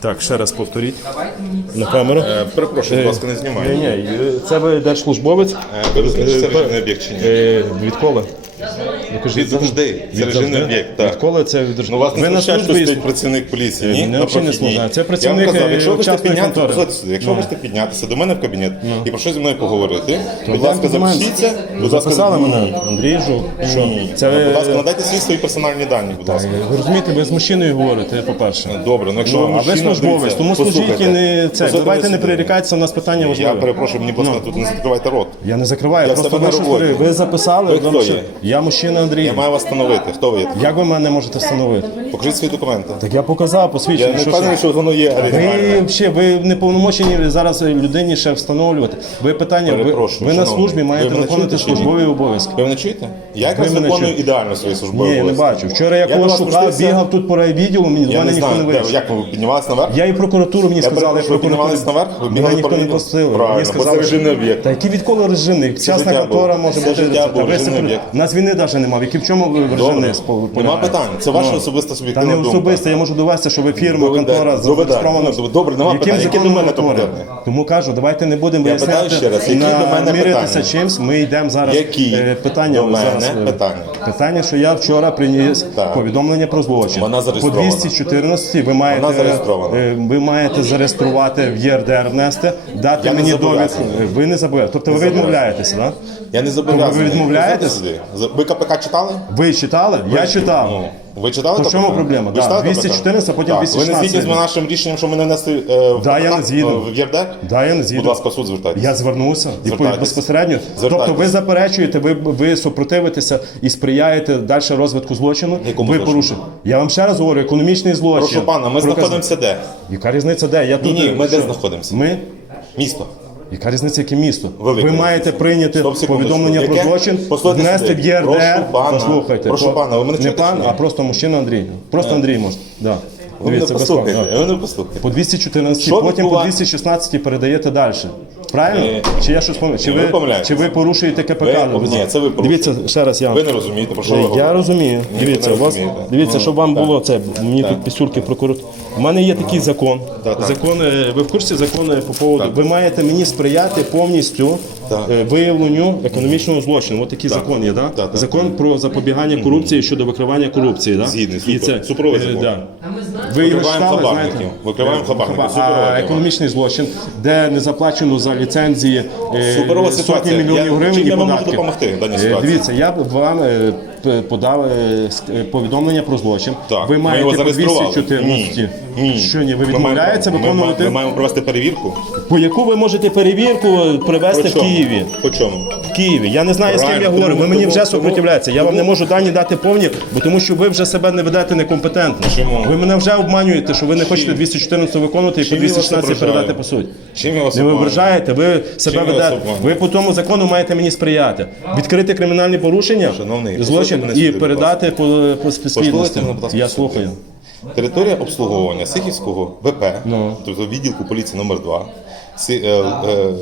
Так, ще раз повторіть на камеру. Е, Перепрошую, будь ласка, не Ні, знімайте. ні, ні, це ви держслужбовець. Е, Ви розумієте, це режимний об'єкт чи ні? Е, Відколи? Ну, Від завжди. Це режимний об'єкт. так. Відколи це від Ну, вас не смущає, що стоїть працівник поліції, ні? Ні, взагалі не смущає. Це Я працівник, вам казав, е, якщо ви хочете підняти, контори. послухайте якщо ви хочете піднятися до мене в кабінет і про щось зі мною поговорити, будь ласка, запишіться, будь ласка, Записали мене, Андрій Жук. Що? Ні. Це ви, Будь ласка, надайте всі свої персональні дані, будь ласка. ви розумієте, ви з мужчиною говорите, по-перше. Добре, ну якщо Ну, ви а ви мужчина, службовець, дивіться, тому служіть і послухайте. не це. Послухайте Давайте не сюди. прирікайтеся, у нас питання Я важливе. перепрошую, мені, будь ласка, тут не закривайте рот. Я не закриваю, Я просто себе ви на що роботі. Ви записали? Ви вам хто що- є? Я мужчина Андрій. Я маю вас встановити. Хто ви є? Як ви мене можете встановити? Покажіть свої документи. Так я показав Я посвідчення. не що впевнений, це? що воно є Ви взагалі, ви не повномочені зараз людині ще встановлювати. Ви питання, ви, Перепрошую, ви на шановний. службі Ви маєте мене виконувати чуєте чи ні? службові обов'язки. Ви мене чуєте? Я якраз мене виконую чуєте? ідеально свої службові Ні, я не обов'язки. бачу. Вчора я до когось вас шукав, бігав тут по райвідділу, мені Я мене не ніхто не знаю, де, вийшов. як ви піднімалися наверх? Я і прокуратуру мені сказали, перепрошую, ви піднімались наверх? Ви Мене бігали ніхто по не району? пустили. Правильно, бо сказали, це режимний об'єкт. Та який відколи режимний? Частна життя контора було. може бути. життя Та ви режимний себе- об'єкт. У нас війни навіть немає. Який в чому ви Добре. режимний Нема питань. Це ваша особиста Та суб'єктивна не думка. особисто, я можу довести, що ви фірма, Доведе. контора Доведе. зареєстрована. Добре, нема Яким питань. Які законом до мене утворена? проблеми? Тому кажу, давайте не будемо Я питаю ще раз, які до мене питання? чимсь. Ми йдемо зараз. Які е, питання до мене зараз. е, питання? Питання, що я вчора приніс Так. повідомлення про злочин. Вона По зареєстрована. 214 ви маєте, Вона зареєстрована. е, ви маєте зареєструвати в ЄРДР внести, дати Я не мені довідку. зобов'язаний. Ви не забуваєте. Тобто ви відмовляєтеся, так? Я не зобов'язаний. Ви відмовляєтесь? Ви КПК читали? Ви читали? Я читав. Ну, ви читали То в чому проблема? Ви Да, читали 214, а потім Так. Ви не 216. згідні з нашим рішенням, що ми не внесли е, в Да, я не згідний. е, в ЄРДР? Да, я не. Будь ласка, в суд звертайтеся. Я звернувся і Звертайтесь. безпосередньо. Звертайтесь. Тобто ви заперечуєте, ви, ви супротивитеся і сприяєте далі розвитку злочину. Якому ви злочину? порушуєте. Я вам ще раз говорю, економічний злочин. Прошу пана, ми Проказ- знаходимося де? Яка різниця де? Я тут. ні, ми де що? знаходимося? Ми? Місто. Яка різниця, яке місто? Велика ви маєте прийняти Стоп, повідомлення про злочин, внести в ЄРДР. Послухайте. Прошу по- пана, ви мене не пан, а просто мужчина Андрій. Просто Андрій може. Да. Ви Дивіться, без послухайте. Ви мене послухайте. По 214, Що потім по 216 передаєте далі. Правильно? Ні. Чи я щось помиляю? Чи Ні, ви чи ви порушуєте КПК? Ви- ні, це ви порушуєте. Дивіться, ще раз я. Ви не розумієте, про що ви Я розумію. Ні, Дивіться, ви не вас, розумієте. дивіться, Ну, щоб вам так. було це. Мені тут пісюрки прокурор. У мене є такий закон. Так, так. Закон, е, ви в курсі закону по поводу. Ви маєте мені сприяти повністю Так. е, виявленню економічного злочину. Ось такий закон є, да? Так, так. Закон про запобігання корупції щодо викривання корупції. Да? Згідний, І це, е, закон. да. Ви його Викриваємо читали, хабарників. знаєте? Викриваємо хабарників. Хаба- А економічний злочин, де не заплачено за ліцензії е, Суперова сотні мільйонів гривень чим і я вам можу податки. допомогти в даній Е, ситуації? Дивіться, я б вам е, п- подав е, повідомлення про злочин. Так, ви маєте по 214. Ні. Що ні, ви відмовляєтеся маємо- ми виконувати? Ми маємо провести перевірку. По яку ви можете перевірку провести в? Києві? По чому? В Києві. Я не знаю, з ким я говорю. Ви мені вже супротивляєтеся. Я вам не можу дані дати повні, бо тому що ви вже себе не ведете некомпетентно. Чому? Ви мене вже обманюєте, що ви не хочете 214 виконувати і по Чим 216 передати по суті. Чим вас Не ви ображаєте, ви себе ведете. Ви по тому закону маєте мені сприяти. Відкрити кримінальні порушення, Шановний, злочин послухайте і передати по, по ласка, Я слухаю. Територія обслуговування Сихівського ВП, Ну. тобто відділку поліції номер 2 Си- е, е,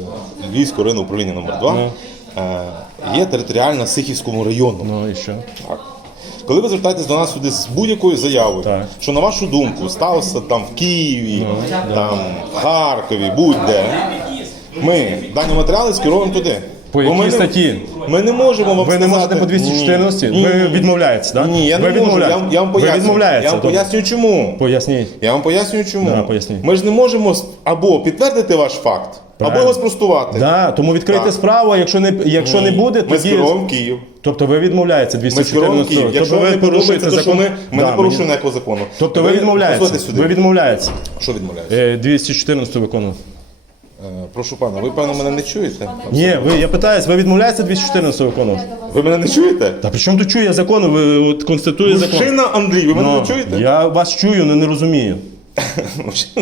Львівського районного управління номер 2 е, є територіальна Сихівському району. Ну і що? Так. Коли ви звертаєтесь до нас сюди з будь-якою заявою, Так. що на вашу думку сталося там в Києві, там в Харкові, будь-де, ми дані матеріали скеруємо туди. По Бо якій ми не- статті? Ми не можемо вам Ви не сказати. можете по 214? Ні. Ви відмовляєтеся, так? Ні, я ви не можу. Я, вам- я вам Ви пояснюю. відмовляєтеся. Я вам добре. пояснюю, чому. Поясніть. Я вам пояснюю, чому. Да, поясніть. Ми ж не можемо с- або підтвердити ваш факт, або його спростувати. Да, тому відкрийте Так. справу, а якщо не, якщо не буде, Ми тоді... скеруємо в Київ. Тобто ви відмовляєтеся Ми скеруємо в 214 Київ. Якщо Тобто ви не порушуєте то що ми, ми Да, не порушуємо мені- ніякого закону. Тобто ви відмовляєтеся. Послухайте сюди. Ви відмовляєтеся. Що відмовляєтеся? Е, 214 виконувати. Е, Прошу пана, ви певно мене не чуєте? Ні, ви, я питаюсь, ви відмовляєтеся 214 закону? Ви мене не чуєте? Та при чому тут чує закон? Ви от конститує закон. Мужчина Андрій, ви мене Ну, не чуєте? Я вас чую, але не розумію.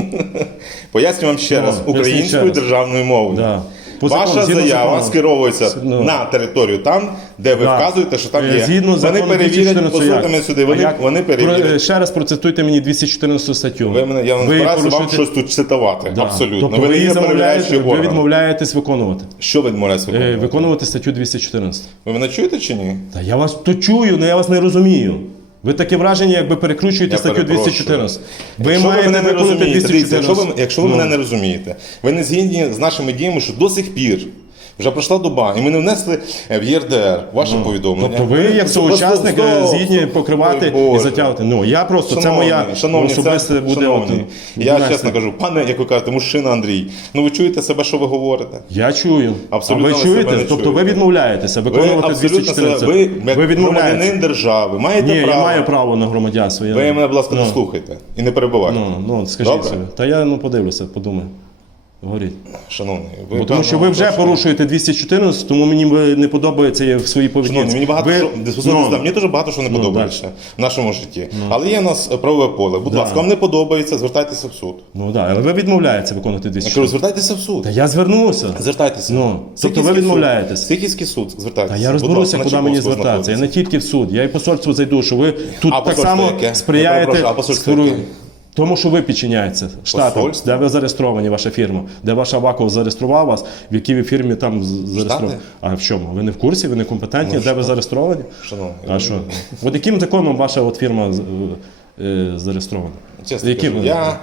Поясню вам ще раз українською державною мовою. По Ваша закону, згідно заява закону. скеровується Ну. на територію там, де ви Да. вказуєте, що там Е, є. Згідно вони закону перевірять, 214 послухайте як? мене сюди, А вони, як? вони Про- е, перевірять. Ще раз процитуйте мені 214 статтю. Ви мене, я не збираюся вам порушуєте- щось тут цитувати. Да. Абсолютно. Тобто ви ви, не її перевіряючий замовляєте, ви орган. відмовляєтесь виконувати. Що ви відмовляєтесь Е, виконувати? Виконувати статтю 214. Ви мене чуєте чи ні? Та я вас то чую, але я вас не розумію. Ви таке враження, якби перекручуєте Я статтю 214. Ви Якщо маєте мене не розумієте, дивіться, якщо ви, якщо ви Ну. мене не розумієте, ви не згідні з нашими діями, що до сих пір. Вже пройшла доба, і ми не внесли е, в ЄРДР ваше повідомлення. Тобто ви, як соучасник, стоп, згідні покривати і затягувати. Ну я просто це моя це, буде. я чесно кажу, пане, як ви кажете, мужчина Андрій, ну ви чуєте себе, що ви говорите? Я чую. Абсолютно а ви чуєте? Тобто ви відмовляєтеся Ви виконувати абсолютно себе, 214. ви, громадянин держави, маєте Ні, право. я маю право на громадянство. Ви мене, будь ласка, не слухайте і не перебивайте. Ну, ну скажіть собі. Та я ну подивлюся, подумаю. Говоріть. Шановний, ви Бо тому що ви вже порушуєте 214, тому мені не подобається я в своїй поведінці. Шановні, мені багато ви... що ну, мені дуже багато що не Ну, подобається в нашому житті. Але є у нас правове поле. Будь ласка, вам не подобається, звертайтеся в суд. ну да, але ви відмовляєтеся виконувати Я кажу, 214. звертайтеся в суд. Та я звернувся. Звертайтеся. Ну, тобто ви суд. Сихівський суд, звертайтеся. Та я розберуся, куди мені звертатися. Я не тільки в суд, я і посольство зайду, що ви тут А так само яке? Сприяєте тому, що ви підчиняєтеся штатам, Посольство? де ви зареєстровані, ваша фірма, де ваша ВАКО зареєстрував вас, в якій ви фірмі там зареєстровані. А в чому? Ви не в курсі, ви не компетентні, де ви зареєстровані? Шановні. А що? От яким законом ваша от фірма е, зареєстрована? Чесно Яким? кажу, я,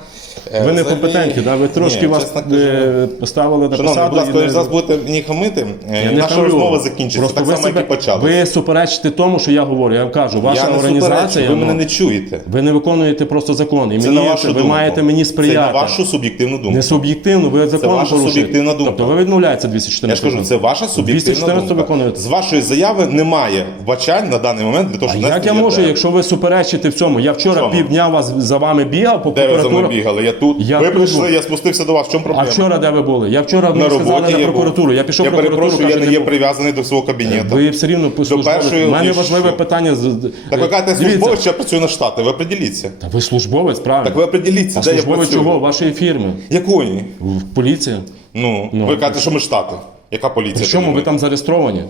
е, Ви не компетентні, да? ви трошки вас кажу, е, поставили на посаду. будь ласка, і ви зараз будете мені хамити, е, Я не наша хамлю. розмова закінчиться, Просто так ви само, як і себе-. Ви суперечите тому, що я говорю. Я вам кажу, ваша Я не організація. ви ну, мене не чуєте. ви не виконуєте просто закон. І Це мені, на вашу ви думку. маєте мені сприяти. Це на вашу суб'єктивну думку. Не суб'єктивно, ви закон ваша порушуєте. суб'єктивна думка. Тобто ви відмовляєтеся Я 214. ж кажу, це ваша суб'єктивна 214 думка. виконуєте. З вашої заяви немає вбачань на даний момент для того, А щоб як внести я можу, якщо ви суперечите в цьому? Я вчора чому? півдня вас за вами бігав по Де ви за прокуратуру. мною бігали? Я тут. Я ви тут прийшли, був. я спустився до вас. В чому А проблема? вчора де ви були? Я вчора мені сказали на був. прокуратуру. Я пішов Я в прокуратуру, перепрошую, я каже, не є був. прив'язаний до свого кабінету. Ви все рівно першої У мене лише важливе що? питання. з- Так ви кажете, Дивіться. службовець, я працюю на штати. Ви определіться. Та ви службовець, правильно? Так ви определіться, а де я службовець працюю. чого? Вашої фірми? Якої? В поліції? Ну, ви кажете, що ми штати. Яка поліція? Причому ви там зареєстровані?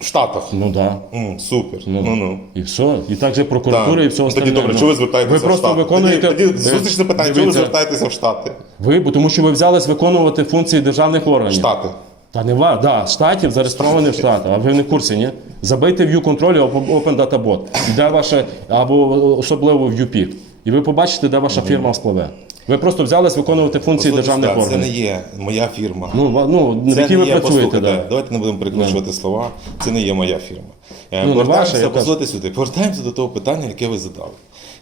В Штатах. Ну. Да. М, супер. Ну, ну. І все. І так же прокуратура, і все Ну, остальне. Тоді добре, Ну, чого ви звертаєтеся Ви в просто Штати? виконуєте. Тоді, тоді зустрічне питання, чого ви Дивіться, звертаєтеся в Штати? Ви, бо тому що ви взялись виконувати функції державних органів. Штати. Та не ва, да, штатів зареєстровані в Штатах. А ви не в курсі, ні? Забийте в контролі Open Data Bot. І де ваше, або особливо в UPIC. І ви побачите, де ваша фірма спливе. Ви просто взялись виконувати функції Послухайте, державних Це не є моя фірма. Ну, ва- ну, в Це якій не ви є, працюєте, послухайте, да. давайте не будемо перекручувати слова. Це не є моя фірма. Е, Ну, не повертаємося, ваша, я кажу. послухайте сюди. Повертаємося до того питання, яке ви задали.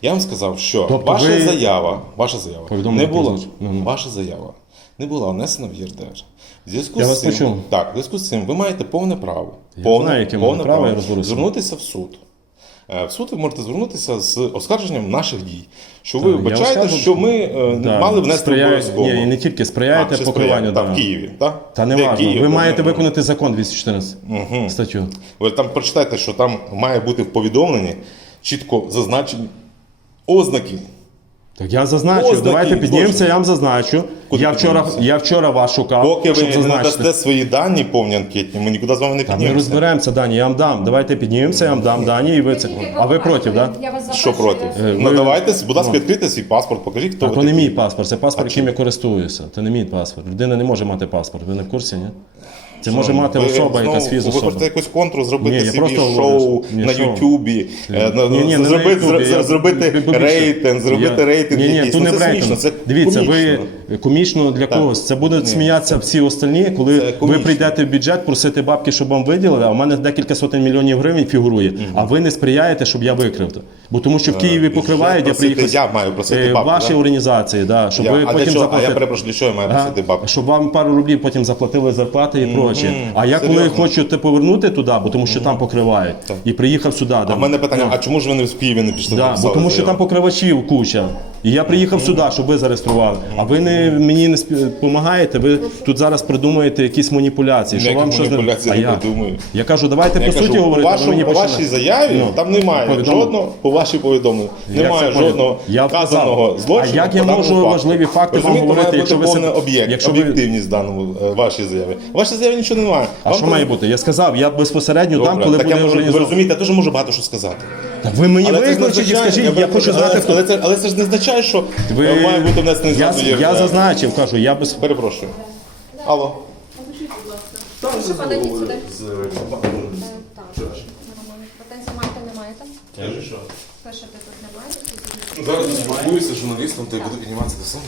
Я вам сказав, що Тобто ваша ви- заява, ваша заява Повідомлення не була, злочин. Ну, ну. ваша заява не була внесена в ЄРДР. В зв'язку Я з вас цим, почув. так, в зв'язку з цим ви маєте повне право, Я повне, знаю, яке повне маю право, я розберуся. звернутися в суд. Е, В суд ви можете звернутися з оскарженням наших дій. Що ви вбачаєте, що ми не Да. мали внести обов'язково. Ні, не тільки сприяєте А, покриванню. Та, в Києві, так? Та не важливо. Ви маєте виконати закон 214 угу. статтю. Ви там прочитайте, що там має бути в повідомленні чітко зазначені ознаки. Так я зазначу. Ознаки Давайте піднімемося, я вам зазначу. Куди Я вчора, піднімемося? я вчора вас шукав, Поки ви щоб не зазначити. надасте свої дані повні анкетні, ми нікуди з вами не Та ми піднімемося. розберемося, Дані, я вам дам. Давайте піднімемося, я вам дам Дані, і ви це. А ви проти, так? Да? Я вас Що запрошую. проти? Е, Ну ви- давайте, будь ласка, відкрийте свій паспорт, покажіть, хто Так, ви то не мій паспорт, це паспорт, яким я користуюся. Це не мій паспорт. Людина не може мати паспорт. Ви не в курсі, ні? Це може мати Ви особа, ну, якась Ви фізособа. хочете якусь контру зробити Ні, собі шоу ні, на. Ютубі, зробити, зробити рейтинг, зробити рейтинг Ні, ні, тут Ну, не рейтинг. Дивіться, ви комічно для когось. Це будуть сміятися всі остальні, коли ви комічно. прийдете в бюджет, просити бабки, щоб вам виділили, а в мене декілька сотень мільйонів гривень фігурує, а ви не сприяєте, щоб я викрив. то. Бо тому що в Києві бюджет покривають, я Е, просити, приїхав. я маю просити е, бабки, Ваші да? організації, да, щоб Я- ви а для потім чого? А я заплатили. перепрошую, для чого я маю просити бабки? Щоб вам пару рублів потім заплатили зарплати і прочі. А я коли серйозно? хочу те повернути туди, бо тому що там покривають, і приїхав сюди. А в мене питання, а чому ж ви не в Києві не пішли? Да, бо написали тому що заяву? там покривачів куча. І я приїхав сюди, щоб ви зареєстрували. А ви не мені не допомагаєте. Ви тут зараз придумуєте якісь маніпуляції. Що вам щось маніпуляцій а не придумую. Я кажу, давайте по суті говорити. по вашій заяві Ну, там немає жодного, по вашій повідомленні, немає жодного вказаного злочину. А як я можу важливі факти вам говорити, якщо ви повний об'єкт, якщо об'єктивність даному е, вашій заяві. В вашій заяві нічого немає. А що має бути? Я сказав, я безпосередньо дам, Добре, коли так я буде можу, ви розумієте, я теж можу багато що сказати. Ви мені Але це ж не викличіть і означає- скажіть, я хочу знати, але- хто. Але це, але це ж не означає, що Ви... має бути внесений я, зразу я ЄРДР. зазначив, кажу, я без Перепрошую. Алло. Сюди. Е. Претензій маєте, не маєте? Пишете Зараз спілкуюся з журналістом, то я буду підніматися до саме.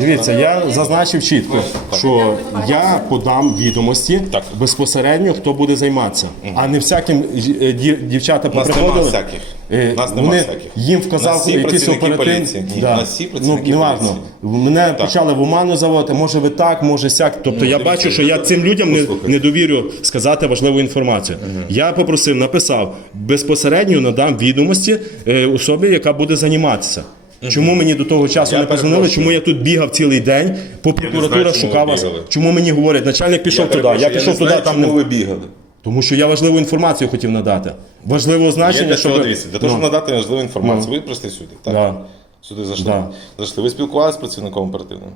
Дивіться, я зазначив чітко, що я подам відомості Так. безпосередньо, хто буде займатися, а не всяким е, дів- дівчата Нас нема поприходили. всяких. Е, Нас нема Вони всяких. їм Нас вказав всі працівники. Ні, нас всі ну, працівники неважно. поліції. Мене почали в оману заводити, може ви так, може сяк. Тобто я дивіться, бачу, що я цим людям не, послухайте. не довірю сказати важливу інформацію. Я попросив, написав, безпосередньо надам відомості е, особі, яка буде займатися. Чому мені до того часу Я не позвонили? перепрошую. Чому я тут бігав цілий день, по прокуратура чому шукав ви вас? бігали. Чому мені говорять, начальник пішов туди, я пішов туди, там не ви бігали. тому що я важливу інформацію хотів надати. Важливого Є значення, для щоб дивіться, для того, щоб Ну, надати важливу інформацію, ви прийшли сюди, так? Да. Сюди зайшли. Да. Зайшли. Ви спілкувалися з працівником оперативним?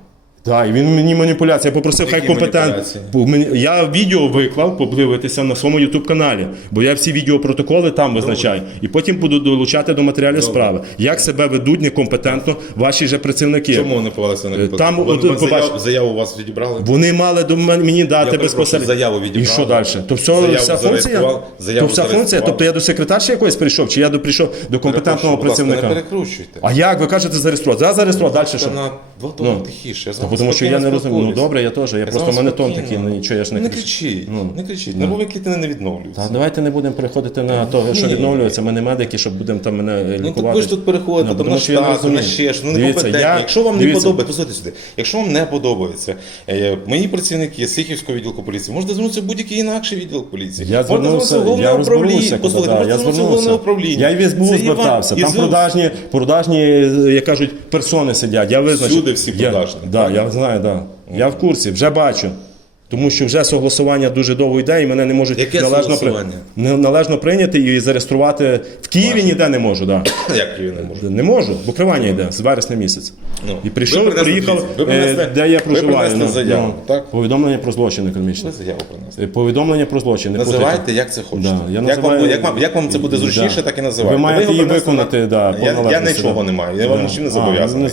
Так, і він мені маніпуляція. Я попросив, хай Які компетент. маніпуляції? Бо мені- Я відео виклав, подивитися на своєму youtube каналі, бо я всі відеопротоколи там визначаю. І потім буду долучати до матеріалів справи. Як себе ведуть некомпетентно ваші же працівники. Чому вони повелися на Е, там, Бо- от, побач- заяву, заяву у вас відібрали? Вони мали до мен- мені дати перепрошую, безпосередньо. заяву відібрали. І що далі? То все, Заяву вся функція? заяву То вся функція? Тобто я до секретарші якоїсь прийшов, чи я до прийшов до компетентного Будь ласка, працівника? Не перекручуйте. А як ви кажете зареєструвати? Я зареєстрував, далі що? на два тони тихіше. Я з Та вами тому що я не розумію. Ну добре, я теж. Я Я просто мене тон такий, ну нічого я ж не Не кричу. кричіть, не кричіть. Нервові клітини не відновлюються. Та давайте не будемо переходити на те, що відновлюється. Ми не медики, щоб будемо там мене Ну, лікувати. так ви ж тут переходите Ну, там на штат, на ще ж, ну я- Якщо вам не подобається, послухайте сюди, якщо вам не подобається, е, мої працівники Сихівського відділку поліції, можете звернутися в будь-який інакший відділ поліції. Я звернувся, в головне управління. Послухайте, я звернувся. управління. Я і СБУ звертався. Там продажні, продажні, е, як кажуть, персони сидять. Я визначив. Всюди всі продажні. Я знаю, да. Я в курсі, вже бачу. Тому що вже согласування дуже довго йде, і мене не можуть Яке належно, согласування? не- належно прийняти і зареєструвати в Києві ніде не можу. Да. Як її не можу? Не можу, бо кривання йде з вересня місяця. Ну, і прийшов, ви приїхав, ви принесли- е, де я ви проживаю. принесли заяву, так? Повідомлення про злочин економічний. Заяву принесли. Е, Повідомлення про злочин. Називайте, як це хочете. Да, я як, вам, як, вам, як вам це буде зручніше, Да. так і називайте. Ви маєте його її виконати, на- да, я, я нічого не маю, я вам нічим не зобов'язаний.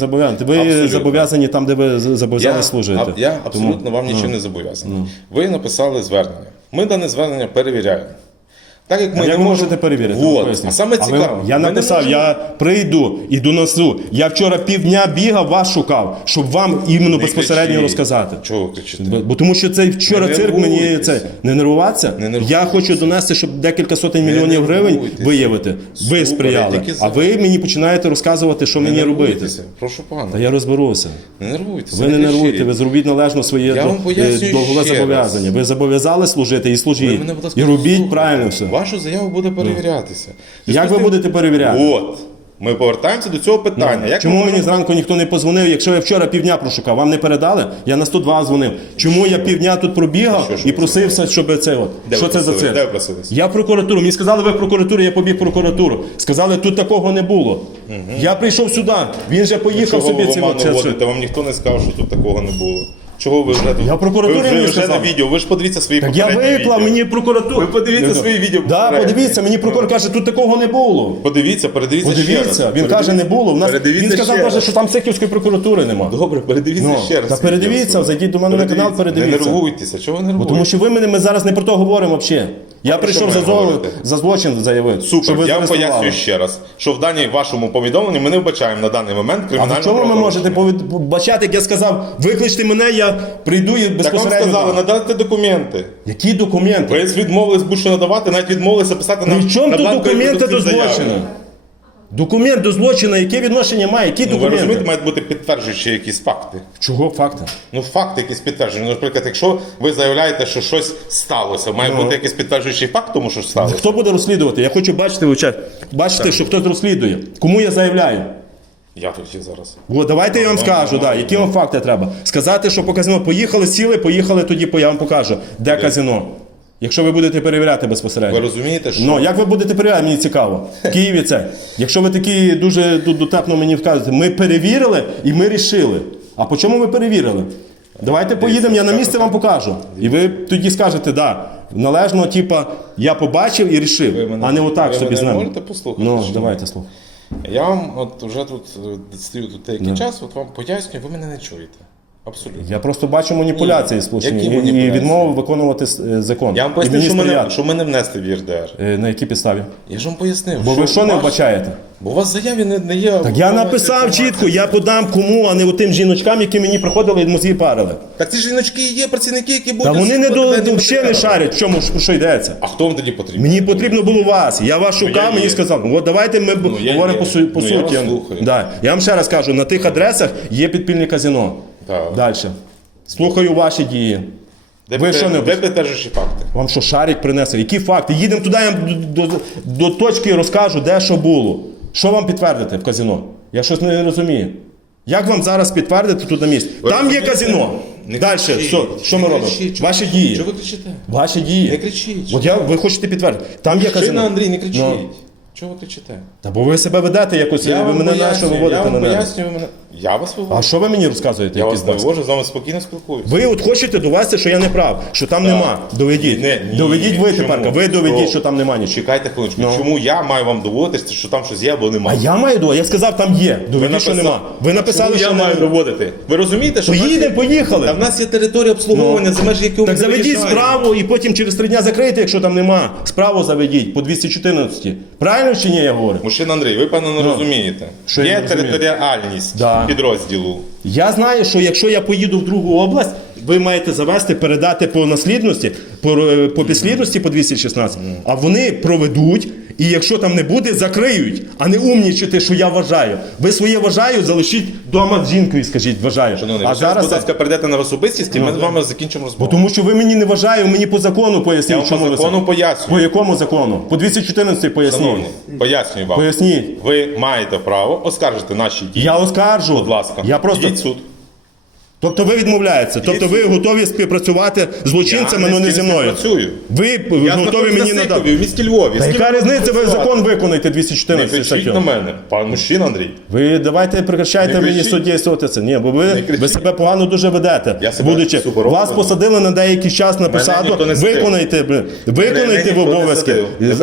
Ви зобов'язані там, де ви зобов'язані служити. я абсолютно вам нічим не зобов'язаний. Ви написали звернення. Ми дане звернення перевіряємо. Так як ми А не як можемо- можете перевірити? Вот. Поясніть. А саме цікаво. я написав, можемо- я прийду і донесу. Я вчора півдня бігав, вас шукав, щоб вам іменно Не безпосередньо кричіть. розказати. Чого кричите? Бо, бо тому що це вчора Не цирк мені це не нервуватися. Не я хочу донести, щоб декілька сотень Не мільйонів гривень виявити. Ви сприяли. А ви мені починаєте розказувати, що Не мені робити. Прошу пана. Та я розберуся. Не нервуйтеся. Ви не нервуйте, ви зробіть належно своє е, довгове зобов'язання. Ви зобов'язали служити і служіть. І робіть правильно все. Вашу заяву буде перевірятися. Як ви будете перевіряти? От. Ми повертаємося до цього питання. Як Чому ми мені можемо- зранку ніхто не позвонив, якщо я вчора півдня прошукав? Вам не передали? Я на 102 дзвонив. Чому я півдня тут пробігав Що ж ви і просився, щоб це от? Де що ви це за просились? це? Де ви просились? Я в прокуратуру. Мені сказали, ви в прокуратурі, я побіг в прокуратуру. Сказали, тут такого не було. Я прийшов сюди. Він же поїхав собі в оману це- це- вводите? Вам ніхто не сказав, що тут такого не було. Чого ви вже тут? Я прокуратурі ви вже, сказав. на відео. Ви ж подивіться свої Так я попередні виклав, відео. мені прокуратура. Ви подивіться свої відео Да, попередні. подивіться, мені прокурор каже, тут такого не було. Подивіться, передивіться ще раз. Подивіться, він каже, не було. У нас Передивіться він сказав, ще каже, раз. що там Сихівської прокуратури нема. Добре, передивіться Ну, ще раз. та передивіться, зайдіть до мене на канал, передивіться. Не нервуйтеся, чого ви Бо нервуєтеся? тому що ви мене ми зараз не про то говоримо взагалі. Я прийшов за, зо, говорите? за злочин заявив. Супер, я вам пояснюю ще раз, що в даній вашому повідомленні ми не вбачаємо на даний момент А кримінального в чому ви можете правопорушення. повід- як я сказав, викличте мене, я прийду і Так вам безпосередньо. сказали, надати документи. Які документи? Ви відмовились будь-що надавати, навіть відмовилися писати на При чому тут документи до злочину? Документ до злочину, яке відношення має? Які Ну, ви документи? розумієте, мають бути підтверджуючі якісь факти. Чого факти? Ну, факти якісь підтверджені. Наприклад, якщо ви заявляєте, що щось сталося, має Ну. бути якийсь підтверджуючий факт тому, що сталося. Хто буде розслідувати? Я хочу бачити в очах. Бачити, що хтось розслідує. Кому я заявляю? Я тут є зараз. О, давайте я вам скажу, да, які вам факти треба. Сказати, що по казино поїхали, сіли, поїхали, тоді по- я вам покажу, де казино. Якщо ви будете перевіряти безпосередньо. Ви розумієте, що Ну, як ви будете перевіряти, мені цікаво. В Києві це. Якщо ви такі дуже ду- дотепно мені вказуєте, ми перевірили і ми рішили. А по чому ви перевірили? Давайте поїдемо, я на місце вам покажу. І ви тоді скажете, да, належно, типа, я побачив і рішив, а не отак ви собі з нами. можете послухати, Ну, чи ні? давайте слухай. я вам от вже тут е, стою тут деякий час, от вам пояснюю, ви мене не чуєте. Абсолютно. Я просто бачу маніпуляції сплошні Які і, і маніпуляції? відмову виконувати е, закон. Я вам І пояснив, що що мене внести в ЄРДР. Е, На якій підставі? Я ж вам пояснив. Бо ви що не ваш- вбачаєте? Бо у вас в заяві не, не є. Так я написав чітко, я подам кому, а не тим жіночкам, які мені приходили і мозги парили. Так ці жіночки і є працівники, які будуть. Та вони не до до- взагалі не шарять, в чому ж- про що йдеться. А хто вам тоді потрібен? Мені потрібно було вас. Я вас я шукав, мені є. сказав, от давайте ми б- я говоримо є. по, су- по Ну, я суті. вас слухаю. Да. Я вам ще раз кажу, на тих адресах є підпільне казино. Так. Далі. Слухаю ваші дії. Де Ви що не- де підтверджуючі факти? Вам що, шарик принесли? Які факти? Їдемо туди, я вам до, до, до точки розкажу, де що було. Що вам підтвердити в казино? Я щось не розумію. Як вам зараз підтвердити тут на місці? Ви Там є казино. Не Далі, кричіть, що, що ми не робимо? кричіть. Чого- Ваші дії. Чого ви кричите? Ваші дії. Не кричіть. От я, ви хочете підтвердити. Там є Мужчина, казино. Андрій, не кричіть. Ну. Чого ви кричите? Та бо ви себе ведете якось, Я ви вам мене на що пояснюю, я виводите вам на мене. пояснюю, ви мене. Я вас вивожу. А що ви мені розказуєте? Я якісь вас вивожу, з вами спокійно спілкуюся. Ви от хочете довести, що я не прав, що там нема. Доведіть. Не, ні, доведіть ви чому? тепер. Ви доведіть, Що? що там нема нічого. Чекайте хвилиночку. Ну. Чому я маю вам доводити, що там щось є або А немає? я маю доводити. Я сказав, там є. Доведіть, що нема. Ви написали, Чому що я маю доводити. Ви розумієте, що в нас є- Поїдемо, поїхали. Та в нас є територія обслуговування, за межі якого Так ми заведіть виїжджаємо. справу і потім через три дня закрийте, якщо там нема. Справу заведіть по 214. Правильно чи ні, я говорю? Мужчина Андрій, ви певно не розумієте. Ну. Що я є не розумію? територіальність Да. Підрозділу. Я знаю, що якщо я поїду в другу область, ви маєте завести, передати по наслідності, по, е, по підслідності по 216, а вони проведуть. І якщо там не буде, закриють, а не умнічити, що я вважаю. Ви своє вважаю, залишіть вдома з жінкою, скажіть, вважаю. Шановний, а ви зараз, будь ласка, перейдете на особистість, і ми з вами закінчимо Бо тому що ви мені не вважаю, мені по закону Я вам чому по закону це- пояснюю. По якому закону? По 214 поясніть. Шановні, пояснюю вам. Поясніть. Ви маєте право оскаржити наші дії. Я оскаржу. Будь ласка, Я просто... Суд. Тобто ви відмовляєтеся. Тобто ви готові співпрацювати з злочинцями, але не зі мною. Працюю. Ви Я готові мені надати. В місті Львові. Та яка різниця? Ви закон виконуєте Не 214 кричіть на мене, пан мужчина Андрій. Ви давайте прекращайте мені це. Ні, бо ви, ви себе погано дуже ведете. Я себе будучи вас посадили на деякий час на посаду. не. Виконайте, виконайте в обов'язки. Не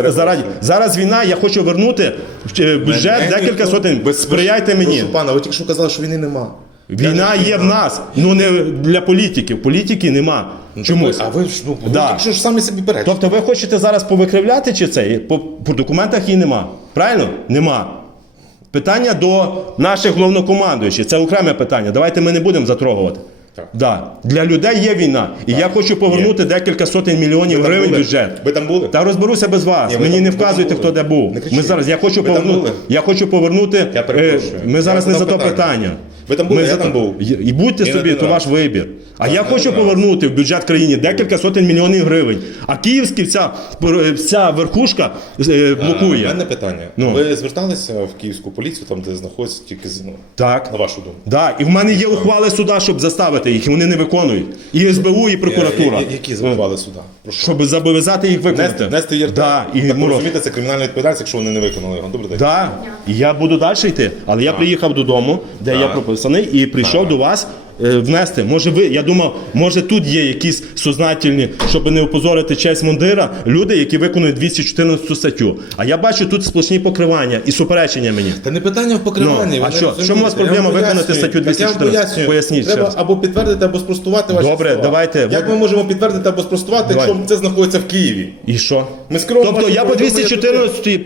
зараз війна. Я хочу вернути е, бюджет декілька сотень. Сприяйте мені. пана, ви тільки що казали, що війни нема. Війна є в нас, ну не для політиків. Політики нема. Чомусь. А ви ж ну Да. тільки що ж самі собі берете. Тобто ви хочете зараз повикривляти чи це? По, по документах її нема. Правильно? Нема. Питання до наших головнокомандуючих. Це окреме питання. Давайте ми не будемо затрогувати. Так. Да. Для людей є війна. І я хочу повернути декілька сотень мільйонів Ви гривень в були? бюджет. Ви там були? Та розберуся без вас. Ні, Мені там- не вказуйте, хто де був. Ми зараз я хочу Ви повернути. Я хочу повернути. Я е, Ми Я зараз не за то питання. питання. Ви там були? Ми Я там був. І- будьте собі, один то раз. ваш вибір. А Так, я хочу один раз. повернути в бюджет країни декілька сотень мільйонів гривень. А київський вся, вся верхушка е, У блокує. мене питання. Ну. Ви зверталися в київську поліцію, там де знаходиться ті казино? Так. На вашу думку. Да, і в мене є ухвали суда, щоб заставити їх, і вони не виконують. І СБУ, і прокуратура. Я- я- Які звертали сюди? Щоб зобов'язати їх виконати. Нести, нести Да, і так, ви мороз. розумієте, це кримінальна відповідальність, якщо вони не виконали його. Добре, так? Да. І я буду далі йти. Але я приїхав додому, де я прописаний, і прийшов до вас внести. Може, ви, я думав, може тут є якісь сознательні, щоб не опозорити честь мундира, люди, які виконують 214 статтю. А я бачу тут сплошні покривання і суперечення мені. Та не питання в покриванні. Ну, а що? Чому у вас проблема виконати статтю Так я 214? пояснюю. Поясніть Треба раз. або підтвердити, або спростувати ваші Добре, слова. давайте. Як ми можемо підтвердити або спростувати, Давай. якщо це знаходиться в Києві? І що? Ми скромно тобто я по 214 е,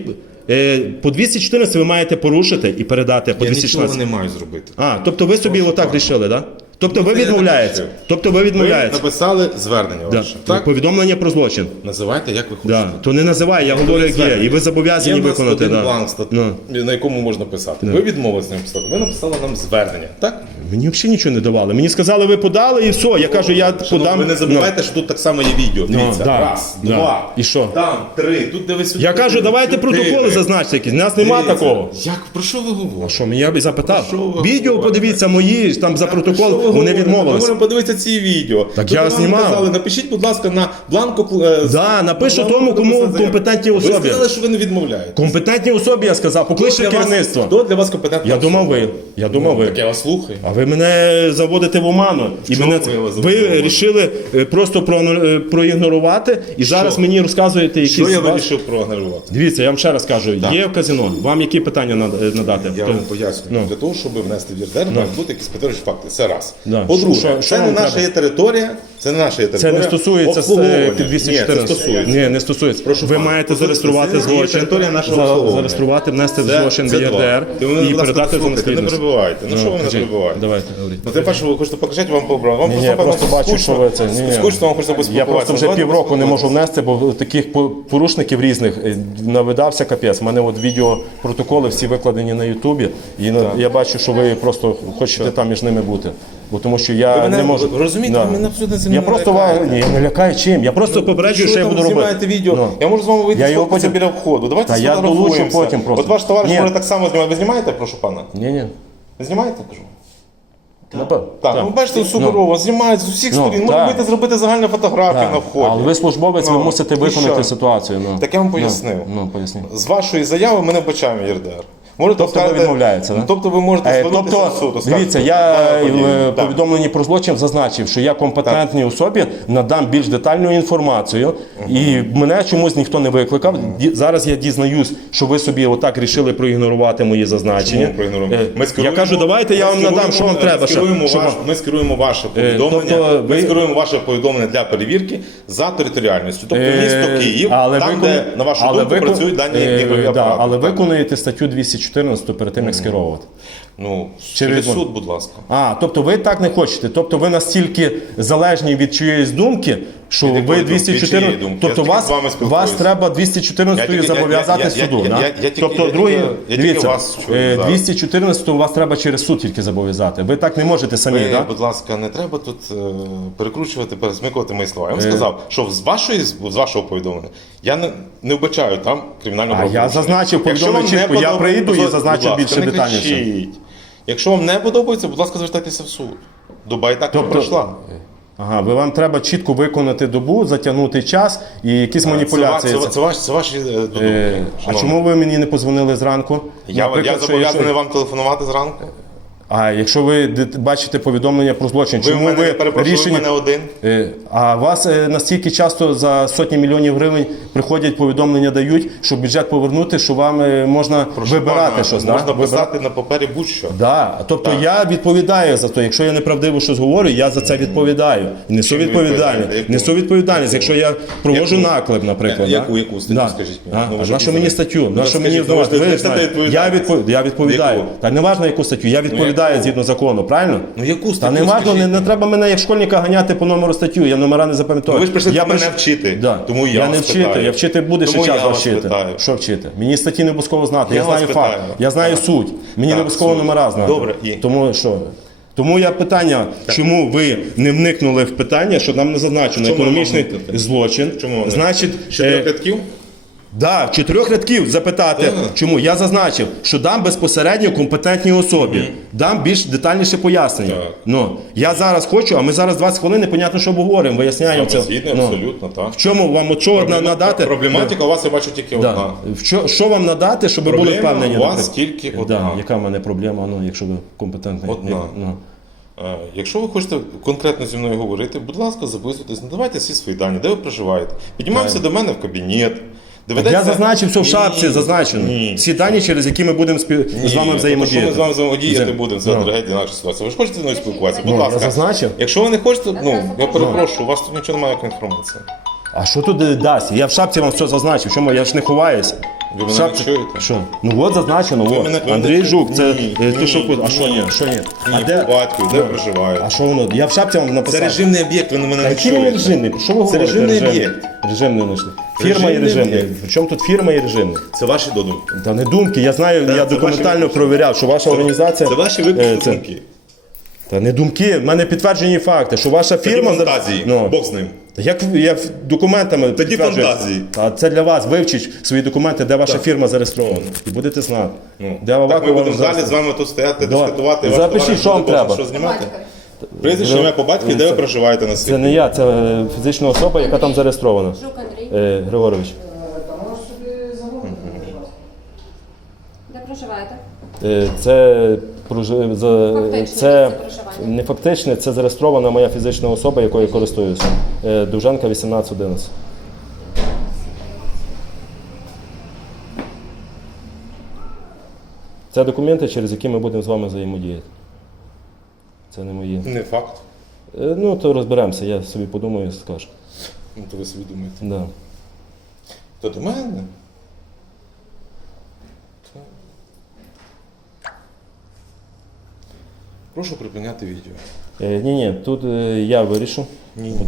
по 214 ви маєте порушити і передати по Я нічого 216. не маю зробити. А, тобто ви собі отак рішили, так? Да? Тобто ви Ні, я не відмовляєтеся. Тобто ви Ви написали звернення Да. ваше. Так? Повідомлення про злочин. Називайте, як ви хочете. Да. То не називай, я говорю, як є. І ви зобов'язані Є в нас виконати. один Да. бланк, стат- Ну. на якому можна писати. Ви відмовилися ним писати. Ви написали нам звернення. Так? Мені взагалі нічого не давали. Мені сказали, ви подали і все. Я кажу, я Шановні, подам. ви не забувайте, що тут так само є відео. Дивіться. да, Раз, да. два. І що? Там, три. Тут де ви сюди. Я кажу, давайте протоколи зазначте якісь. У нас нема такого. Як? Про що ви говорите? Що мені я б запитав. Ви Відео подивіться мої, там за протокол, ви вони говорите? Ми можемо подивитися ці відео. Так я знімав. казали, напишіть, будь ласка, на бланку. е, Да, напишу тому, кому заяву. компетентній Ви сказали, що ви не відмовляєте. Компетентній особі я сказав, покличте керівництво. Хто для вас компетентний? Я думав ви. Я думав ви. Так я вас слухаю. А ви мене заводите в оману. І мене ви вирішили е, просто е, проігнорувати і зараз мені розказуєте якісь. Що я вирішив проігнорувати? Дивіться, я вам ще раз кажу, є в казино. Вам які питання над- надати? Я вам пояснюю. Ну. Для того, щоб внести в ЄРДР, мають бути якісь підтверджуючі факти. Це раз. Да. По-друге, Що- що це не наша є територія. Це не наша є Це територія. не стосується обслуговування. е, під 214. Ні, це стосується. Ні, не стосується. Прошу ви пана, маєте зареєструвати це злочин, територія нашого за- обслуговування. зареєструвати, внести Це- злочин в це два. ЄРДР Ти мене, і будь ласка, передати за послухайте, Не наслідність. перебивайте. Ну, що ви мене кажіть. перебиваєте? Давайте, говоріть. Ну, те перше, ви хочете покажіть, вам побрали. Вам Ні, я просто певно, бачу, скучно. що ви це. Ні, ні. Скучно, вам хочеться Я просто вже Давайте півроку не можу внести, бо таких по- порушників різних е, навидався капець. У мене от відео протоколи всі викладені на Ютубі, і на- я бачу, що ви просто хочете там між ними бути. Бо тому що я мене- не можу. ви розумієте, ви мене абсолютно цим Я не просто лякаєте. ва- ні, я не лякаю чим. Я просто попереджую, що я ви буду робити. знімаєте відео? Ну. Я можу з вами вийти Я його потім- біля входу. Давайте Та я долучу потім просто. От ваш товариш Ні. може так само знімати. Ви знімаєте, прошу пана? Ні, ні. Ви знімаєте, кажу? Так, Так, ну бачите, суперово, знімають з усіх Ну, сторін. Може так. зробити загальну фотографію Так. на вході. Але ви службовець, ви Ну, мусите виконати ситуацію. Ну. Так я вам Ну, пояснив. Ну, поясніть. З вашої заяви ми не вбачаємо ЄРДР. Можете Тобто ви сказати- відмовляєтеся, да? Тобто ви можете Е, звернутися Тобто, в суд. оскаржити дивіться, я подію. в Так. повідомленні про злочин зазначив, що я компетентній особі надам більш детальну інформацію, і мене чомусь ніхто не викликав. Ді- Зараз я дізнаюсь, що ви собі отак рішили проігнорувати мої зазначення. Чому? Е, Ми скеруємо- Я кажу, давайте я вам надам, що вам треба. скеруємо Що ваш- вам- Ми скеруємо ваше повідомлення. тобто ви- Ми скеруємо ваше повідомлення для перевірки за територіальністю. Тобто Е, місто Київ, але там, викону- де, на вашу але думку, викон- працюють дані е, да. Але виконуєте статтю 214 перед тим, як скеровувати. Ну, Через через суд, будь ласка. А, тобто ви так не хочете. Тобто ви настільки залежні від чиєїсь думки, що Від ви якої думки? 214... думки? Тобто Я вас, з вами вас треба 214 Я зобов'язати я- я- суду. я- да? я- я тобто я другий, я дивіться, вас е, зараз. 214 вас треба через суд тільки зобов'язати. Ви так не можете самі, Ви, так? будь ласка, не треба тут е, перекручувати, пересмикувати мої слова. Я вам сказав, що з вашої з вашого повідомлення я не, не вбачаю там кримінального А я зазначив повідомлення я прийду і зазначу більше детальніше. Якщо вам не подобається, будь ласка, звертайтеся в суд. Доба і так не пройшла. Ага, ви вам треба чітко виконати добу, затягнути час і якісь Це, маніпуляції. Це це, це, ваш, це ваші е, додумки. Е, а чому ви мені не позвонили зранку? я, Наприклад, я зобов'язаний якщо- вам телефонувати зранку? А якщо ви бачите повідомлення про злочин, Ви чому мене, ви перепрошую, ви рішення мене один. Е, А вас е, настільки часто за сотні мільйонів гривень приходять повідомлення, дають, що бюджет повернути, що вам е, можна вибирати Пана, щось. да? Можна Вибирати. писати на папері будь-що. Да. Тобто я відповідаю за те. Якщо я неправдиво щось говорю, я за це відповідаю. Несу відповідальність. Несу відповідальність. Якщо я проводжу Яку? наклеп, наприклад. Яку- да? яку статтю, Да. скажіть мені? А, Ну, а на що мені статтю? Ну, На що мені ну. Я, відповідаю. Та не важно, яку статтю. Я відповідаю яку? згідно закону, правильно? Ну, яку статтю, не важно, скажіть не, не треба мене як школьника ганяти по номеру статтю, я номера не запам'ятовую. Ну, ви ж прийшли я мене прийш- вчити, Да. тому я я вас не вчити, питаю. я вчити буде ще час я вас вас вчити. питаю. Що вчити? Мені статті не обов'язково знати. Я, Я вас знаю питаю. факт, я знаю суть. Мені Так, не обов'язково суть. номера знати. Добре, і? Тому що? Тому я питання, чому ви не вникнули в питання, що нам не зазначено Чому економічний вникнути? злочин. Чому Значить, Чотирьох е? Да, чотирьох рядків запитати, Так. чому я зазначив, що дам безпосередньо компетентній особі, дам більш детальніше пояснення. Так. Ну я зараз хочу, а ми зараз 20 хвилин непонятно, що обговоримо, виясняємо це. Згідно, Ну, абсолютно, так. В чому вам от що Проблема- надати? Проблематика у вас я бачу тільки Да. одна. В що, що вам надати, щоб ви були Проблема впевнені? у вас наприклад? тільки Да. Яка в мене проблема, ну, якщо ви компетентний? Одна. Як- ну. Е, Якщо ви хочете конкретно зі мною говорити, будь ласка, записуйтесь, надавайте всі свої дані, де ви проживаєте. Піднімаємося до мене в кабінет. Доведеться... Я зазначив що в шапці, зазначено. Ні. Всі дані, через які ми будемо спів... з вами взаємодіяти. Якщо ми з вами взаємодіяти будемо, це Ну. трагедія наша ситуація. Ви ж хочете зі мною спілкуватися? Будь Ну, я ласка. зазначив. Якщо ви не хочете, ну я перепрошую, у вас тут нічого немає як інформації. А що тут е, дасть? Я в шапці вам все зазначив. Чому я ж не ховаюся? Ви мене шапці- не чуєте? Що? Ну от зазначено, Ви от. мене- ви Андрій мене- Жук, це Ні, е, ти ні, що А що ні. ні? Що ні? Ні, А де? по батькові, де проживаєте? А що воно? Я в шапці вам написав. Це режимний об'єкт, ви на мене не який чуєте. режимний? Що ви Це говорите? режимний об'єкт. Режимний знайшли. Фірма і Режимний режимний. об'єкт. Причому тут фірма і режимний? Це ваші додумки. Та не думки, я знаю, Та я це документально ваші- провіряв, що ваша організація. Це ваші е, виключні це- думки. Та не думки, в мене підтверджені факти, що ваша Тоді фірма. фантазії. Ну, Бог з ним. Як я документами Тоді фантазії. Та це для вас. Вивчіть свої документи, де ваша фірма зареєстрована. І будете знати. Ну, де так ми будемо далі з вами тут стояти, Давай. дискутувати. ваш Запишіть, що вам треба. Що знімати? Прізвище, ім'я по батькові, де ви проживаєте на світі? Це не я, це е, фізична особа, яка там зареєстрована. Жук Андрій. Е, Григорович. Замовити. Де проживаєте? Е, Це це місце проживання. Не фактичне, це зареєстрована моя фізична особа, якою користуюся. Е, Довженка 1811. Це документи, через які ми будемо з вами взаємодіяти. Це не мої. Не факт. Е, Ну, то розберемося, я собі подумаю і скажу. Ну, то ви собі думаєте. Да. То до мене? Прошу припиняти відео. Е, ні, ні, тут е, я вирішу.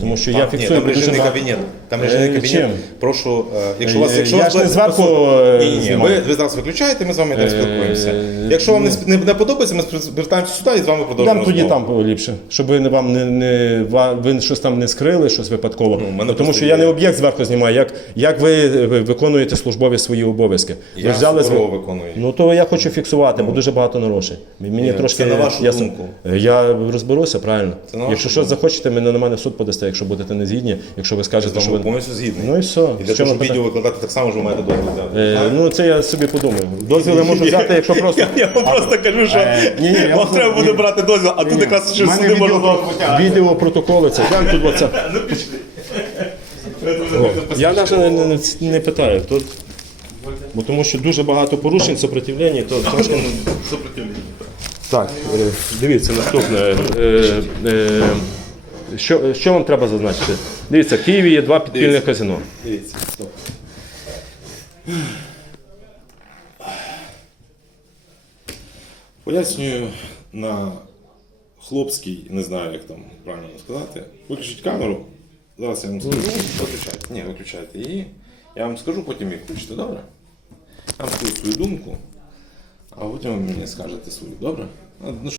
Тому що я Там- фіксую Ні, там режимний кабінет. Там режимний Е, кабінет. чим? Прошу, е, якщо у вас, Е, якщо я вас ж не буде- зверху, е, Ні, ні, ні, знімаю. ви, ви зараз виключаєте, ми з вами Е, спілкуємося. е, Якщо вам не, сп- не, не подобається, ми спри- звертаємося сюди і з вами продовжуємо. Там тоді розмову. там ліпше, щоб ви не вам не, не ва- ви щось там не скрили, щось випадково. Ну, в мене тому просто що є- я не об'єкт зверху знімаю, як, як ви е, ви виконуєте службові свої обов'язки. Я ви взяли зв- виконую. Ну то я хочу фіксувати, бо дуже багато нарушень. Мені Ні, трошки це на вашу ясно. думку. Е, Я розберуся правильно. Це на вашу Якщо щось захочете, мене на мене в суд подасте, якщо будете не згідні, якщо ви скажете, що ви. повністю згідний. Ну і все. І для того, щоб відео викладати так само, що ви маєте дозвіл взяти. Е, ну це я собі подумаю. Дозвіл я можу взяти, якщо просто. Я вам просто кажу, що Е, вам треба буде брати дозвіл, а тут якраз ще У мене можна відео, потягати. відео протоколи, це я тут оце. Ну пішли. Я навіть не, не, питаю. То, бо тому що дуже багато порушень, сопротивлення, то трошки. Сопротивлення. Так, е, дивіться, наступне. Що, що вам треба зазначити? Дивіться, в Києві є два підпільних казино. Дивіться, стоп. Пояснюю на хлопський, не знаю, як там правильно сказати. Виключіть камеру. Зараз я вам скажу. Виключайте. Ні, виключайте її. Я вам скажу, потім її включите, добре? Я вам скажу свою думку, а потім ви мені скажете свою, добре? Ну,